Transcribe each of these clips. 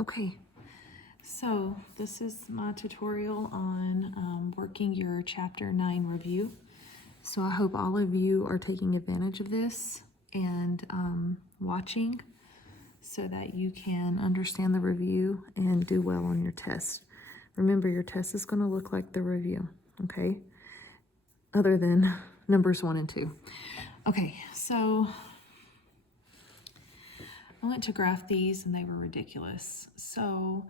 Okay, so this is my tutorial on working your Chapter 9 review. So I hope all of you are taking advantage of this and watching so that you can understand the review and do well on your test. Remember, your test is going to look like the review, okay? Other than numbers 1 and 2. Okay, so I went to graph these and they were ridiculous. So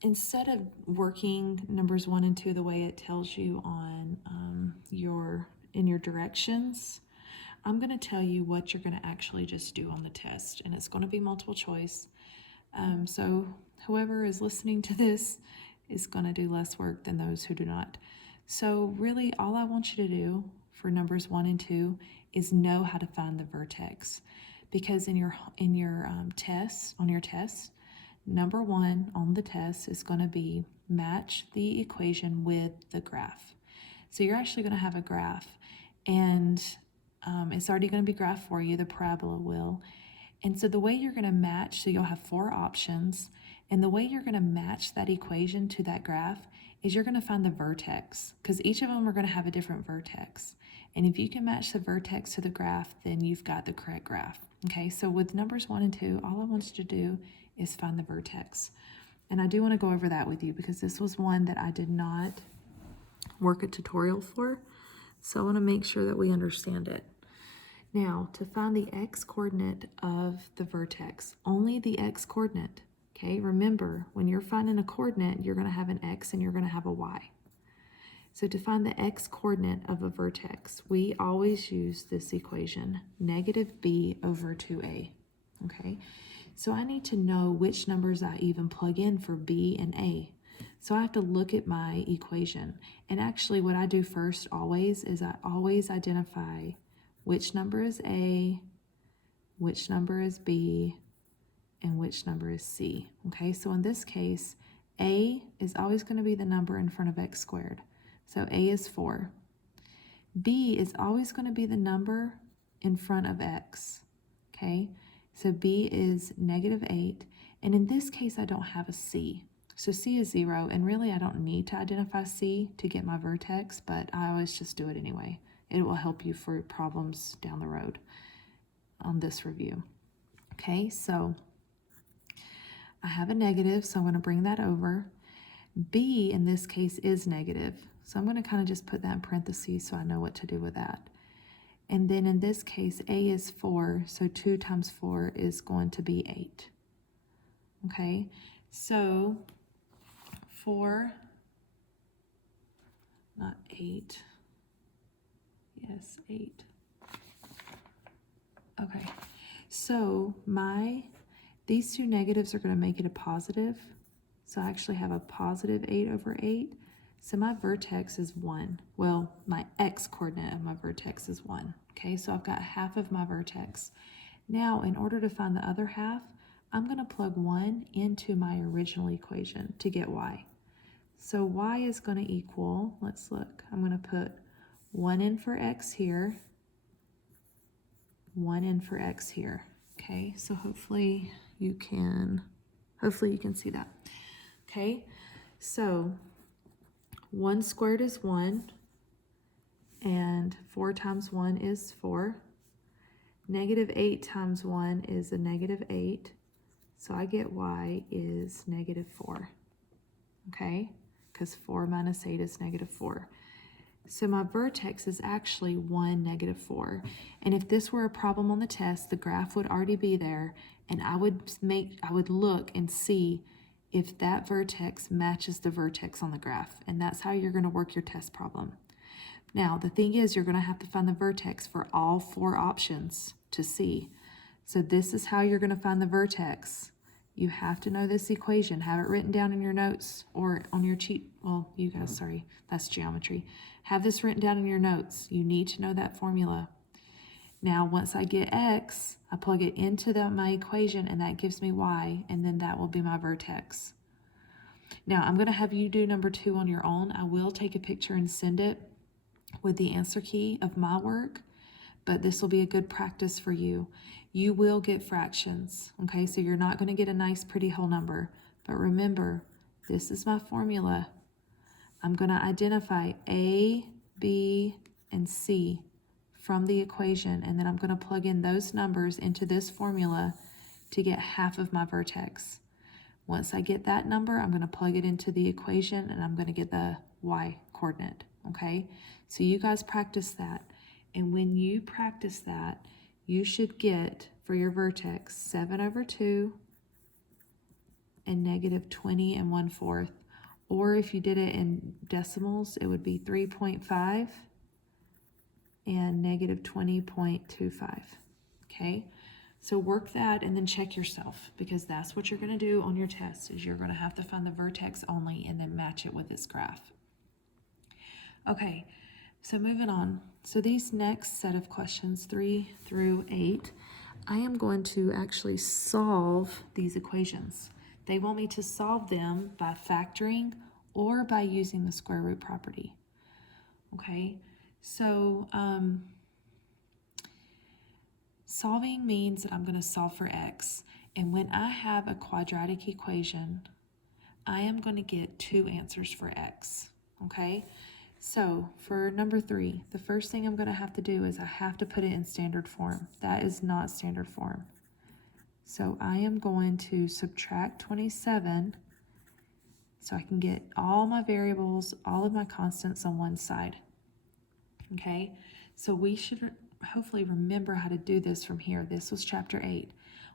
instead of working numbers 1 and 2 the way it tells you on in your directions, I'm going to tell you what you're going to actually just do on the test, and it's going to be multiple choice. So whoever is listening to this is going to do less work than those who do not. So really, all I want you to do for numbers 1 and 2 is know how to find the vertex, because in your test, number 1 on the test is going to be match the equation with the graph. So you're actually going to have a graph, and it's already going to be graphed for you, the parabola will. And so the way you're going to match, so you'll have 4 options, and the way you're going to match that equation to that graph is you're going to find the vertex, because each of them are going to have a different vertex. And if you can match the vertex to the graph, then you've got the correct graph. Okay, so with numbers 1 and 2, all I want you to do is find the vertex. And I do want to go over that with you because this was one that I did not work a tutorial for. So I want to make sure that we understand it. Now, to find the x-coordinate of the vertex, only the x-coordinate, okay? Remember, when you're finding a coordinate, you're going to have an x and you're going to have a y. So to find the x-coordinate of a vertex, we always use this equation, negative b over 2a, okay? So I need to know which numbers I even plug in for b and a. So I have to look at my equation. And actually what I do first always is I always identify which number is a, which number is b, and which number is c. Okay, so in this case, a is always going to be the number in front of x squared. So a is 4. B is always going to be the number in front of x. Okay, so b is negative 8. And in this case, I don't have a c. So c is 0, and really I don't need to identify c to get my vertex, but I always just do it anyway. It will help you for problems down the road on this review. Okay, so I have a negative, so I'm going to bring that over. B in this case is negative, so I'm going to kind of just put that in parentheses so I know what to do with that. And then in this case, a is 4, so 2 times 4 is going to be 8. Okay, so 4, not 8, yes, 8. Okay, so these two negatives are going to make it a positive. So I actually have a positive 8 over 8. So my vertex is 1. Well, my x-coordinate of my vertex is 1. Okay, so I've got half of my vertex. Now, in order to find the other half, I'm going to plug 1 into my original equation to get y. So y is going to equal, let's look, I'm going to put 1 in for x here, 1 in for x here. Okay, so hopefully you can see that. Okay, so 1 squared is 1, and 4 times 1 is 4. Negative 8 times 1 is a negative 8, so I get y is negative 4. Okay, because 4 minus 8 is negative 4. So my vertex is actually 1, negative 4. And if this were a problem on the test, the graph would already be there, and I would look and see if that vertex matches the vertex on the graph. And that's how you're going to work your test problem. Now, the thing is, you're going to have to find the vertex for all 4 options to see. So this is how you're going to find the vertex. You have to know this equation. Have it written down in your notes or on your cheat. Well, you guys, sorry, that's geometry. Have this written down in your notes. You need to know that formula. Now, once I get x, I plug it into my equation, and that gives me y, and then that will be my vertex. Now, I'm going to have you do number 2 on your own. I will take a picture and send it with the answer key of my work, but this will be a good practice for you. You will get fractions, okay? So you're not going to get a nice pretty whole number. But remember, this is my formula. I'm going to identify A, B, and C from the equation, and then I'm going to plug in those numbers into this formula to get half of my vertex. Once I get that number, I'm going to plug it into the equation, and I'm going to get the y coordinate, okay? So you guys practice that, and when you practice that, you should get, for your vertex, 7/2 and -20 1/4. Or if you did it in decimals, it would be 3.5 and -20.25, okay? So work that and then check yourself, because that's what you're going to do on your test, is you're going to have to find the vertex only and then match it with this graph. Okay, so moving on. So these next set of questions, 3 through 8, I am going to actually solve these equations. They want me to solve them by factoring or by using the square root property. Okay, so solving means that I'm going to solve for x. And when I have a quadratic equation, I am going to get 2 answers for x. Okay, so for number 3, the first thing I'm going to have to do is I have to put it in standard form. That is not standard form. So I am going to subtract 27 so I can get all my variables, all of my constants on one side. Okay, so we should hopefully remember how to do this from here. This was chapter 8.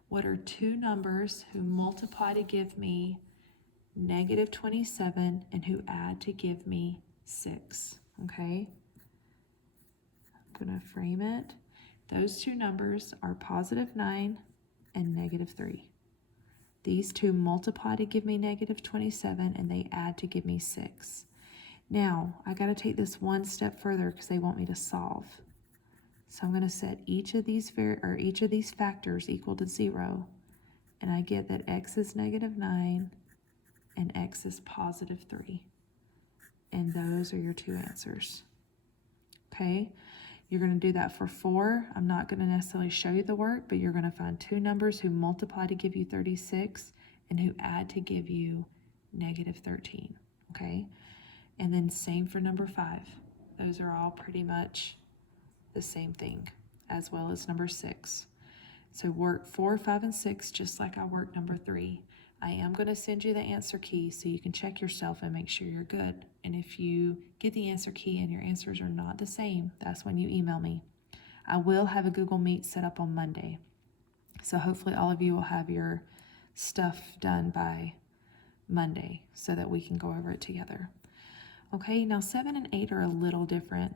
What are 2 numbers who multiply to give me -27 and who add to give me 6? Okay, I'm going to frame it. Those 2 numbers are +9 and -3. These 2 multiply to give me -27 and they add to give me 6. Now, I got to take this one step further because they want me to solve. So I'm going to set each of these factors equal to 0, and I get that x is -9 and x is +3. And those are your 2 answers. Okay? You're going to do that for 4. I'm not going to necessarily show you the work, but you're going to find 2 numbers who multiply to give you 36 and who add to give you -13. Okay? And then same for number 5. Those are all pretty much the same thing, as well as number 6. So work 4, 5, and 6 just like I worked number 3. I am going to send you the answer key so you can check yourself and make sure you're good. And if you get the answer key and your answers are not the same, that's when you email me. I will have a Google Meet set up on Monday. So hopefully all of you will have your stuff done by Monday so that we can go over it together. Okay, now 7 and 8 are a little different.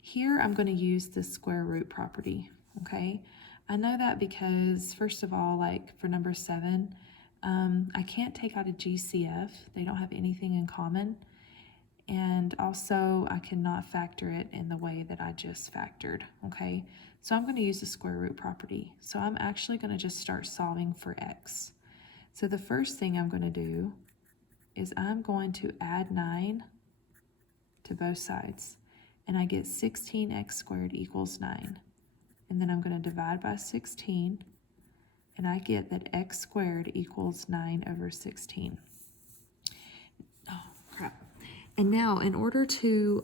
Here I'm going to use the square root property, okay? I know that because, first of all, like for number 7, I can't take out a GCF. They don't have anything in common. And also, I cannot factor it in the way that I just factored, okay? So I'm going to use the square root property. So I'm actually going to just start solving for x. So the first thing I'm going to do is I'm going to add 9 to both sides. And I get 16x squared equals 9. And then I'm going to divide by 16. And I get that x squared equals 9/16. Oh, crap. And now, in order to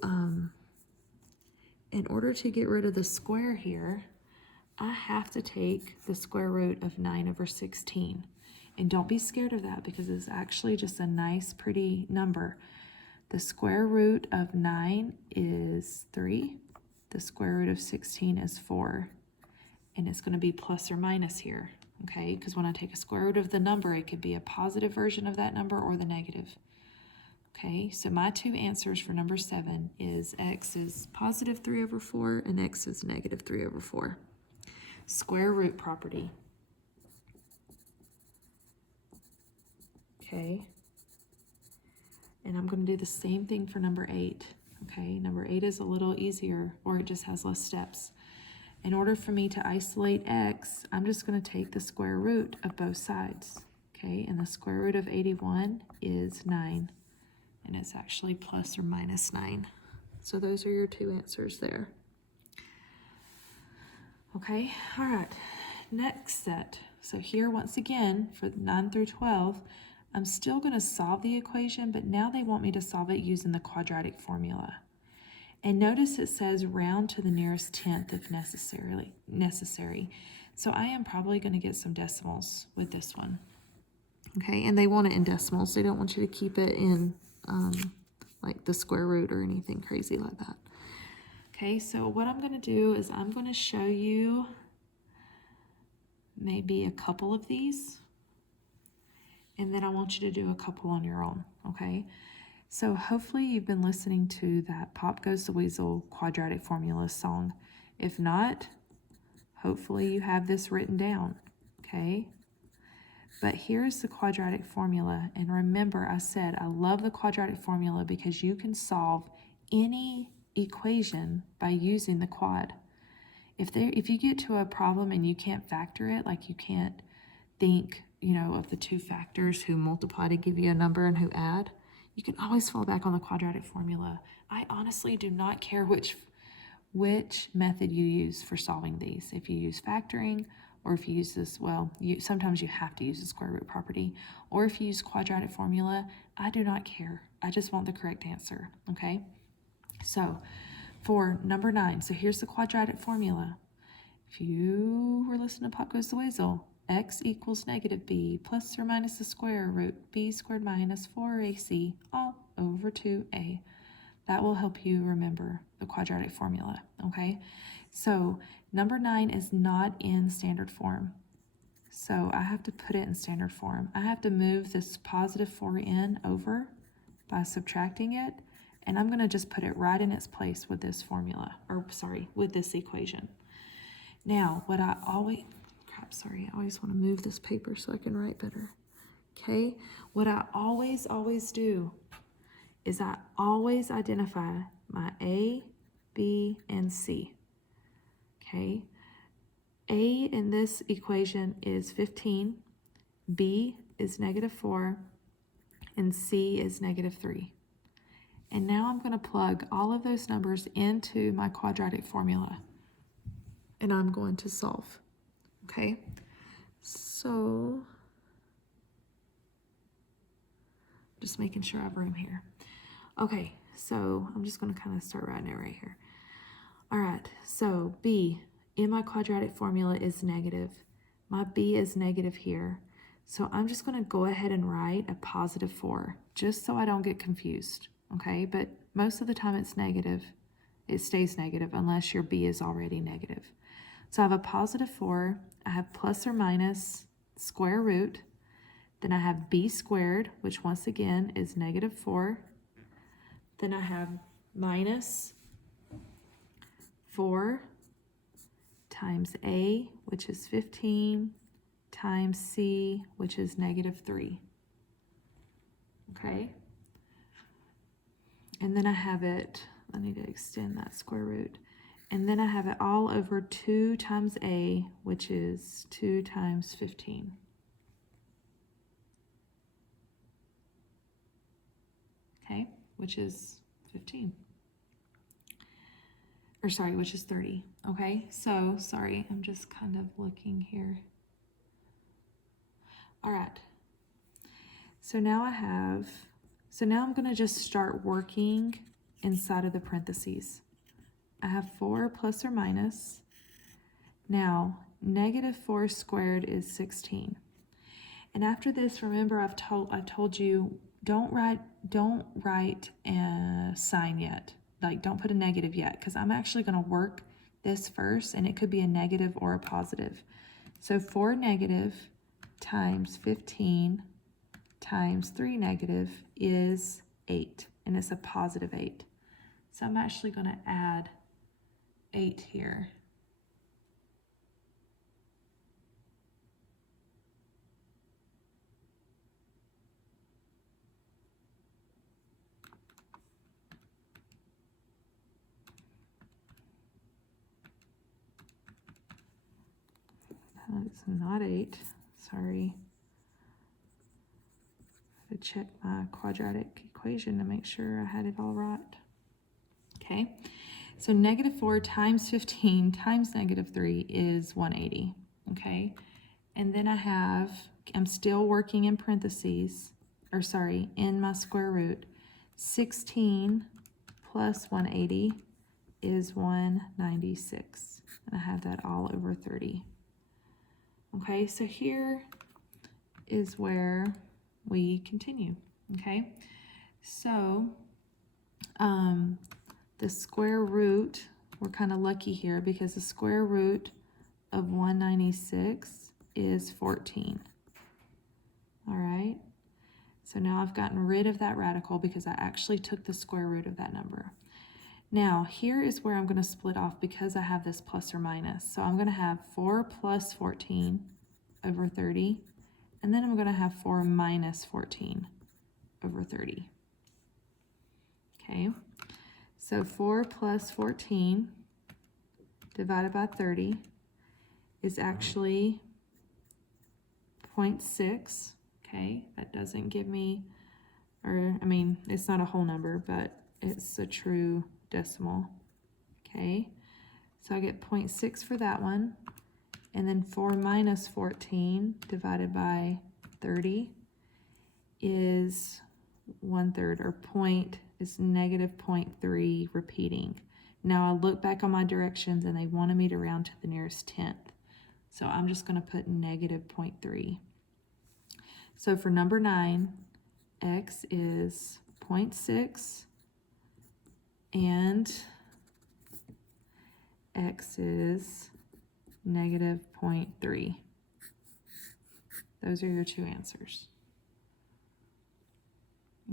get rid of the square here, I have to take the square root of 9/16. And don't be scared of that because it's actually just a nice, pretty number. The square root of 9 is 3. The square root of 16 is 4. And it's going to be plus or minus here, okay? Because when I take a square root of the number, it could be a positive version of that number or the negative. Okay, so my 2 answers for number 7 is x is +3/4 and x is -3/4. Square root property. Okay. And I'm going to do the same thing for number 8. Okay, number 8 is a little easier, or it just has less steps. In order for me to isolate x, I'm just going to take the square root of both sides. Okay, and the square root of 81 is 9. And it's actually plus or minus 9. So those are your 2 answers there. Okay, all right. next set. So here, once again, for 9 through 12, I'm still going to solve the equation, but now they want me to solve it using the quadratic formula. And notice it says round to the nearest tenth if necessary. So I am probably going to get some decimals with this one. Okay, and they want it in decimals. They don't want you to keep it in like the square root or anything crazy like that. Okay, so what I'm going to do is I'm going to show you maybe a couple of these, and then I want you to do a couple on your own, okay? So hopefully you've been listening to that Pop Goes the Weasel quadratic formula song. If not, hopefully you have this written down, okay? But here's the quadratic formula, and remember I said I love the quadratic formula because you can solve any equation by using the quad. If you get to a problem and you can't factor it, like you can't think, of the two factors who multiply to give you a number and who add, you can always fall back on the quadratic formula. I honestly do not care which method you use for solving these. If you use factoring, or if you use this, sometimes you have to use the square root property, or if you use quadratic formula, I do not care. I just want the correct answer, okay? So for number 9, so here's the quadratic formula. If you were listening to Pop Goes the Weasel, x equals negative b plus or minus the square root b squared minus 4ac all over 2a. That will help you remember the quadratic formula, okay? So number 9 is not in standard form. So I have to put it in standard form. I have to move this positive 4n over by subtracting it, and I'm going to just put it right in its place with this formula, with this equation. Now, I always want to move this paper so I can write better. Okay, what I always do is I always identify my A, B, and C. Okay, A in this equation is 15, B is -4, and C is -3. And now I'm going to plug all of those numbers into my quadratic formula, and I'm going to solve. Okay, so just making sure I have room here. Okay, so I'm just going to kind of start writing it right here. All right, so B in my quadratic formula is negative. My B is negative here. So I'm just going to go ahead and write a +4, just so I don't get confused, okay? But most of the time it's negative. It stays negative unless your B is already negative. So I have a +4, I have plus or minus square root, then I have b squared, which once again is -4. Then I have minus 4 times a, which is 15, times c, which is -3. Okay? And then I have it, I need to extend that square root. And then I have it all over 2 times a, which is 2 times 15. Okay, which is 15. Which is 30. Okay, so sorry, I'm just kind of looking here. All right. So now I'm going to just start working inside of the parentheses. I have 4 plus or minus. Now, -4 squared is 16. And after this, remember I told you don't write a sign yet. Like, don't put a negative yet, because I'm actually going to work this first, and it could be a negative or a positive. So 4 negative times 15 times 3 negative is 8, and it's a +8. So I'm actually going to add 8 here. It's not 8, sorry. I have to check my quadratic equation to make sure I had it all right. Okay, so -4 times 15 times -3 is 180. okay? And then I'm still working in parentheses, or sorry, in my square root. 16 plus 180 is 196. And I have that all over 30. Okay, so here is where we continue, okay? So, the square root, we're kind of lucky here because the square root of 196 is 14. All right, so now I've gotten rid of that radical because I actually took the square root of that number. Now, here is where I'm going to split off because I have this plus or minus. So I'm going to have 4 plus 14 over 30, and then I'm going to have 4 minus 14 over 30. Okay, so 4 plus 14 divided by 30 is actually 0.6. Okay, that doesn't give me, or I mean, it's not a whole number, but it's a true decimal. Okay, so I get 0.6 for that one, and then 4 minus 14 divided by 30 is 1/3, or point is negative 0.3 repeating. Now I look back on my directions and they wanted me to round to the nearest tenth, so I'm just going to put negative 0.3. So for number 9, x is 0.6 and x is negative 0.3. Those are your two answers.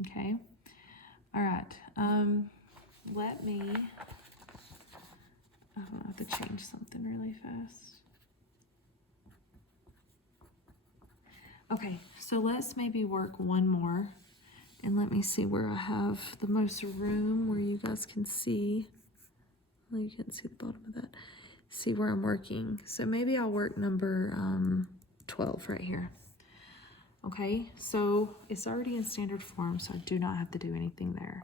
Okay. All right. Let me, I'm gonna have to change something really fast. Okay, so let's maybe work one more, and let me see where I have the most room where you guys can see. Well, you can't see the bottom of that. See where I'm working. So maybe I'll work number 12 right here. Okay, so it's already in standard form, so I do not have to do anything there.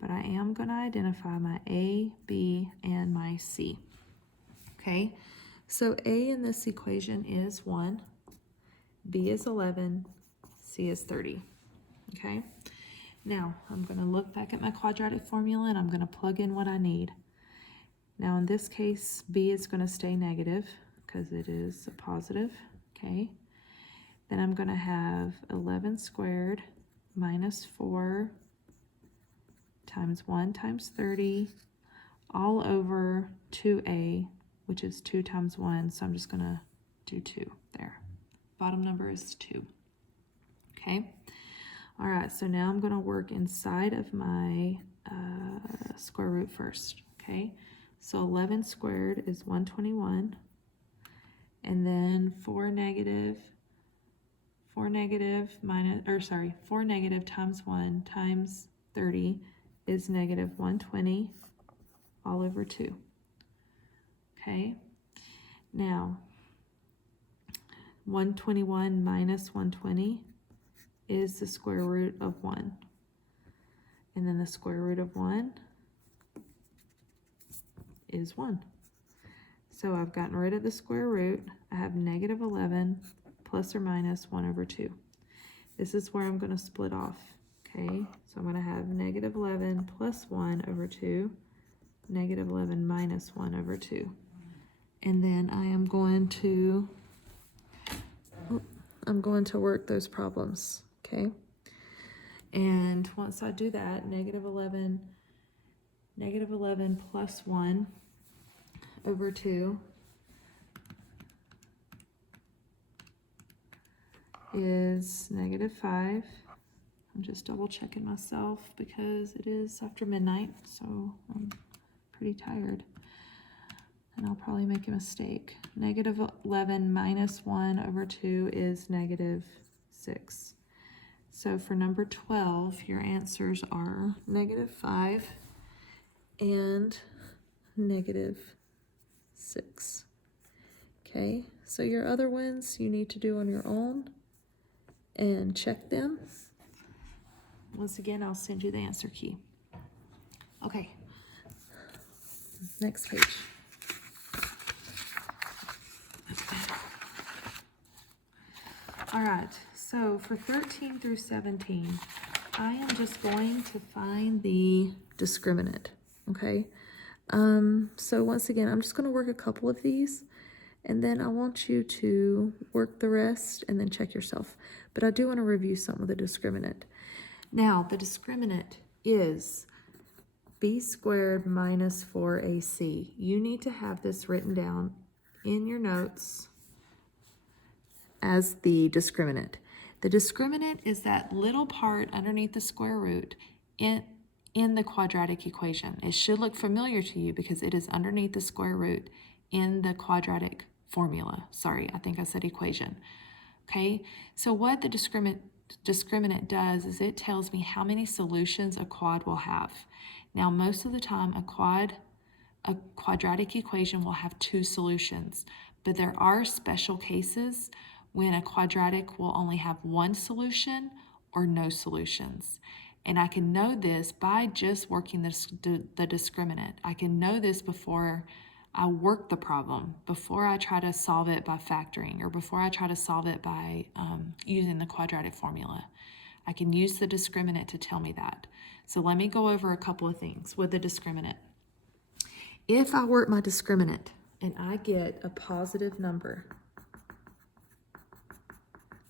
But I am going to identify my A, B, and my C. Okay, so A in this equation is 1, B is 11, C is 30. Okay, now I'm going to look back at my quadratic formula and I'm going to plug in what I need. Now in this case, B is going to stay negative because it is a positive. Okay, then I'm going to have 11 squared minus 4 times 1 times 30 all over 2a, which is 2 times 1, so I'm just going to do 2 there. Bottom number is 2. Okay, all right, so now I'm going to work inside of my square root first. Okay, so 11 squared is 121, and then 4 negative times 1 times 30 is negative 120 all over 2. Okay, now 121 minus 120 is the square root of 1. And then the square root of 1 is 1. So I've gotten rid of the square root. I have negative 11 plus or minus 1 over 2. This is where I'm going to split off. Okay, so I'm going to have negative 11 plus 1 over 2, negative 11 minus 1 over 2. And then I am going to work those problems, okay? And once I do that, negative 11 plus 1 over 2 is negative 5. I'm just double checking myself because it is after midnight, so I'm pretty tired. And I'll probably make a mistake. Negative 11 minus 1 over 2 is negative 6. So for number 12, your answers are negative 5 and negative 6. Okay, so your other ones you need to do on your own and check them. Once again, I'll send you the answer key. Okay, next page. All right, so for 13 through 17, I am just going to find the discriminant, okay? So once again, I'm just going to work a couple of these, and then I want you to work the rest and then check yourself. But I do want to review some of the discriminant. Now, the discriminant is b squared minus 4ac. You need to have this written down in your notes as the discriminant. The discriminant is that little part underneath the square root in the quadratic equation. It should look familiar to you because it is underneath the square root in the quadratic formula. Sorry, I think I said equation. Okay, so what the discriminant does is it tells me how many solutions a quad will have. Now, most of the time, a quadratic equation will have two solutions, but there are special cases when a quadratic will only have one solution or no solutions. And I can know this by just working the discriminant. I can know this before I work the problem, before I try to solve it by factoring, or before I try to solve it by using the quadratic formula. I can use the discriminant to tell me that. So let me go over a couple of things with the discriminant. If I work my discriminant and I get a positive number,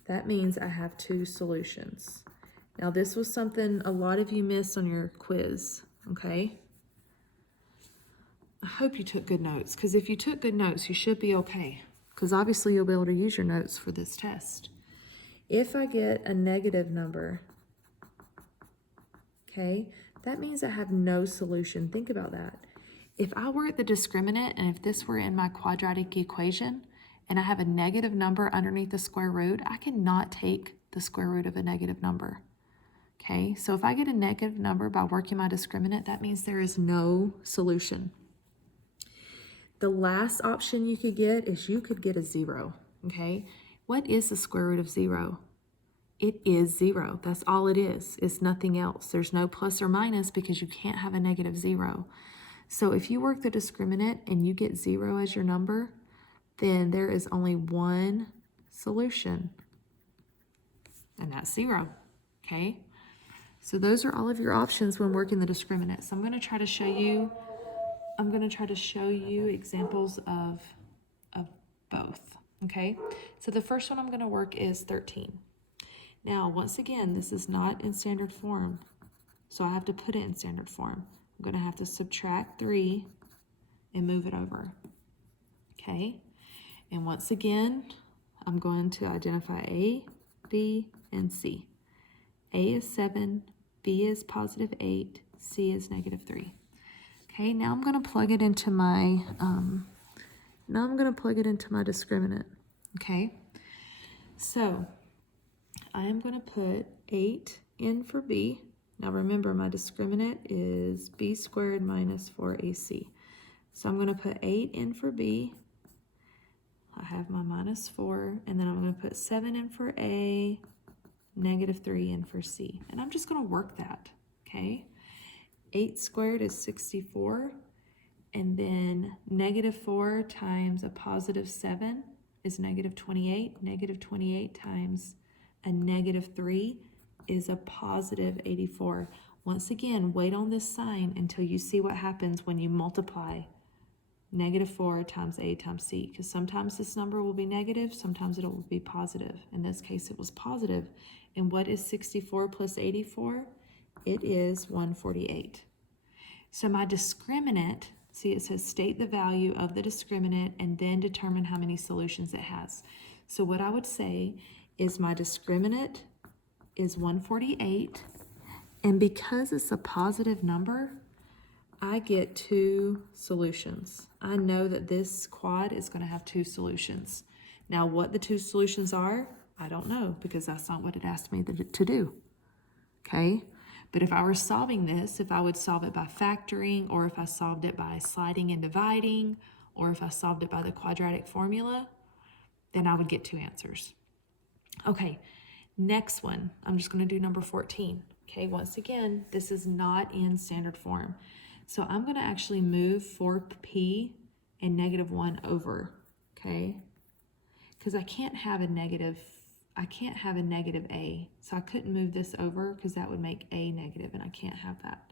that means I have two solutions. Now, this was something a lot of you missed on your quiz, okay? I hope you took good notes, because if you took good notes, you should be okay, because obviously you'll be able to use your notes for this test. If I get a negative number, okay, that means I have no solution. Think about that. If I were at the discriminant, and if this were in my quadratic equation, and I have a negative number underneath the square root, I cannot take the square root of a negative number. Okay, so if I get a negative number by working my discriminant, that means there is no solution. The last option you could get is you could get a 0, okay? What is the square root of 0? It is 0. That's all it is. It's nothing else. There's no plus or minus because you can't have a negative 0. So if you work the discriminant and you get 0 as your number, then there is only one solution, and that's 0, okay? So those are all of your options when working the discriminant. So I'm going to try to show you examples of both, okay? So the first one I'm going to work is 13. Now, once again, this is not in standard form, so I have to put it in standard form. I'm going to have to subtract 3 and move it over, okay? And once again, I'm going to identify A, B, and C. A is 7, B is positive 8, C is negative 3. Okay, now I'm going to plug it into my discriminant. Okay, so I am going to put 8 in for B. Now remember, my discriminant is b squared minus 4ac. So I'm going to put 8 in for B. I have my minus 4, and then I'm going to put 7 in for A, negative 3 in for C. And I'm just going to work that, okay? 8 squared is 64, and then negative 4 times a positive 7 is negative 28. Negative 28 times a negative 3 is a positive 84. Once again, wait on this sign until you see what happens when you multiply negative 4 times A times C, because sometimes this number will be negative, sometimes it will be positive. In this case, it was positive. And what is 64 plus 84? It is 148. So my discriminant, see, it says state the value of the discriminant and then determine how many solutions it has. So what I would say is my discriminant is 148, and because it's a positive number, I get 2 solutions. I know that this quad is going to have 2 solutions. Now, what the 2 solutions are, I don't know, because that's not what it asked me to do, okay? But if I were solving this, if I would solve it by factoring, or if I solved it by sliding and dividing, or if I solved it by the quadratic formula, then I would get 2 answers. Okay, next one, I'm just going to do number 14. Okay, once again, this is not in standard form. So I'm going to actually move 4p and negative 1 over, okay? Because I can't have a negative I can't have a negative a. So I couldn't move this over because that would make a negative, and I can't have that.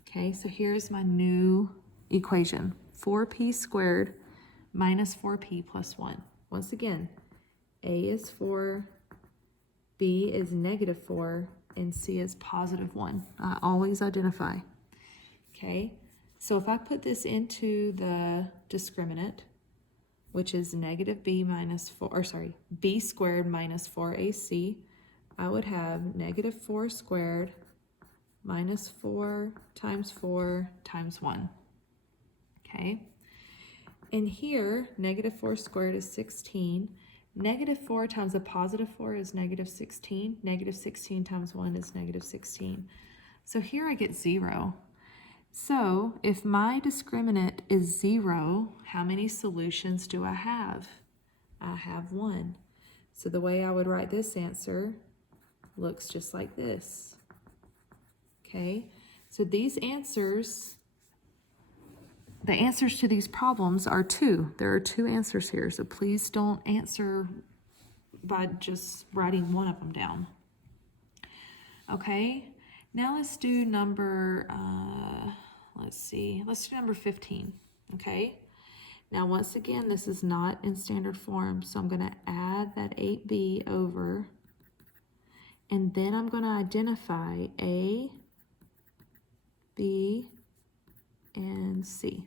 Okay, so here's my new equation. 4p squared minus 4p plus 1. Once again, a is 4, b is negative 4, and c is positive 1. I always identify. Okay, so if I put this into the discriminant, which is negative b minus 4, or sorry, b squared minus 4ac, I would have negative 4 squared minus 4 times 1. Okay, and here, negative 4 squared is 16. Negative 4 times a positive 4 is negative 16. Negative 16 times 1 is negative 16. So here I get 0. So if my discriminant is 0, how many solutions do I have? I have 1. So the way I would write this answer looks just like this. Okay, so these answers, the answers to these problems are 2. There are 2 answers here, so please don't answer by just writing one of them down. Okay, now let's do number, let's do number 15, okay? Now, once again, this is not in standard form, so I'm going to add that 8b over, and then I'm going to identify A, B, and C.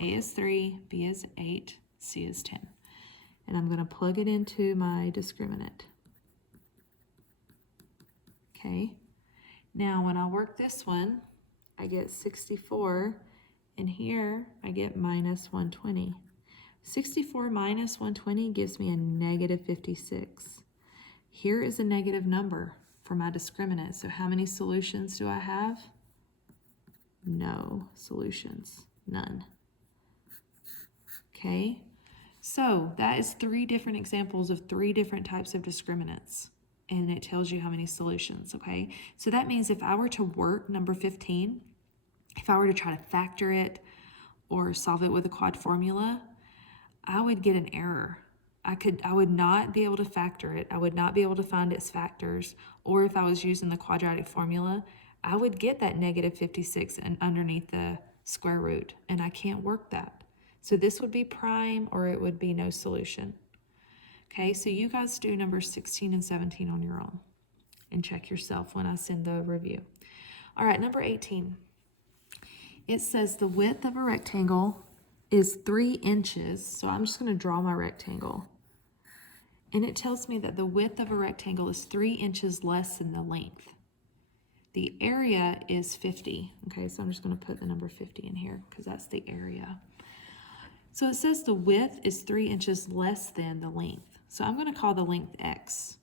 A is 3, B is 8, C is 10. And I'm going to plug it into my discriminant. Okay. Now, when I work this one, I get 64, and here I get minus 120. 64 minus 120 gives me a negative 56. Here is a negative number for my discriminant. So how many solutions do I have? No solutions, none. Okay, so that is 3 different examples of 3 different types of discriminants, and it tells you how many solutions, okay? So that means if I were to work number 15, if I were to try to factor it or solve it with a quad formula, I would get an error. I would not be able to factor it. I would not be able to find its factors, or if I was using the quadratic formula, I would get that negative 56 and underneath the square root, and I can't work that. So this would be prime, or it would be no solution. Okay, so you guys do numbers 16 and 17 on your own and check yourself when I send the review. All right, number 18. It says the width of a rectangle is 3 inches. So I'm just going to draw my rectangle. And it tells me that the width of a rectangle is 3 inches less than the length. The area is 50. Okay, so I'm just going to put the number 50 in here because that's the area. So it says the width is 3 inches less than the length. So I'm going to call the length x.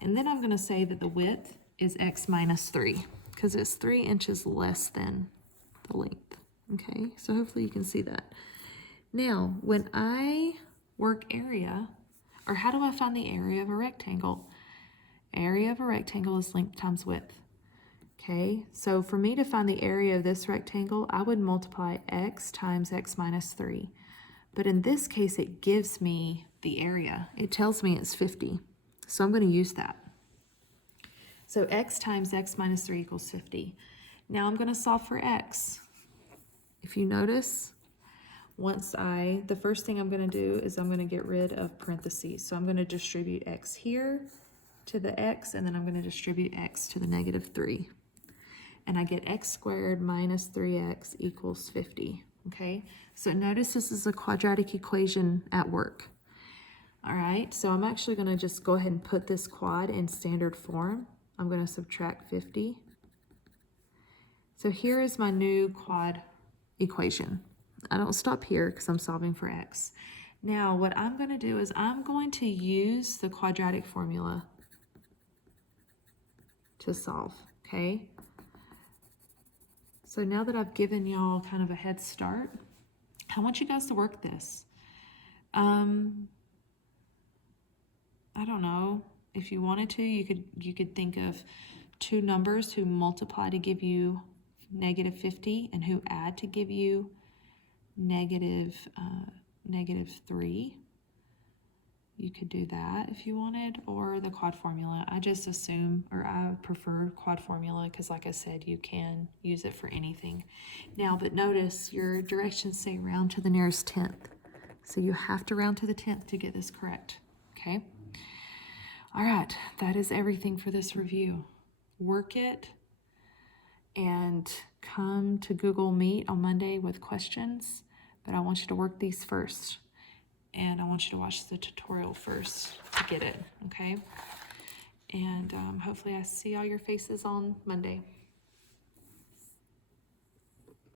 And then I'm going to say that the width is x minus 3 because it's 3 inches less than the length. Okay, so hopefully you can see that. Now, when I work area, or how do I find the area of a rectangle? Area of a rectangle is length times width. Okay, so for me to find the area of this rectangle, I would multiply x times x minus 3. But in this case, it gives me the area. It tells me it's 50. So I'm going to use that. So x times x minus 3 equals 50. Now I'm going to solve for x. If you notice, the first thing I'm going to do is I'm going to get rid of parentheses. So I'm going to distribute x here to the x, and then I'm going to distribute x to the negative 3. And I get x squared minus 3x equals 50, okay? So notice this is a quadratic equation at work. All right, so I'm actually gonna just go ahead and put this quad in standard form. I'm gonna subtract 50. So here is my new quad equation. I don't stop here because I'm solving for x. Now what I'm gonna do is I'm going to use the quadratic formula to solve, okay? So now that I've given y'all kind of a head start, I want you guys to work this. I don't know, if you wanted to, you could think of 2 numbers who multiply to give you negative 50 and who add to give you negative 3. you could do that if you wanted, or the quad formula. I just assume, or I prefer quad formula because like I said, you can use it for anything. Now, but notice your directions say round to the nearest tenth. So you have to round to the 10th to get this correct, okay? All right, that is everything for this review. Work it and come to Google Meet on Monday with questions, but I want you to work these first. And I want you to watch the tutorial first to get it, okay? And hopefully I see all your faces on Monday.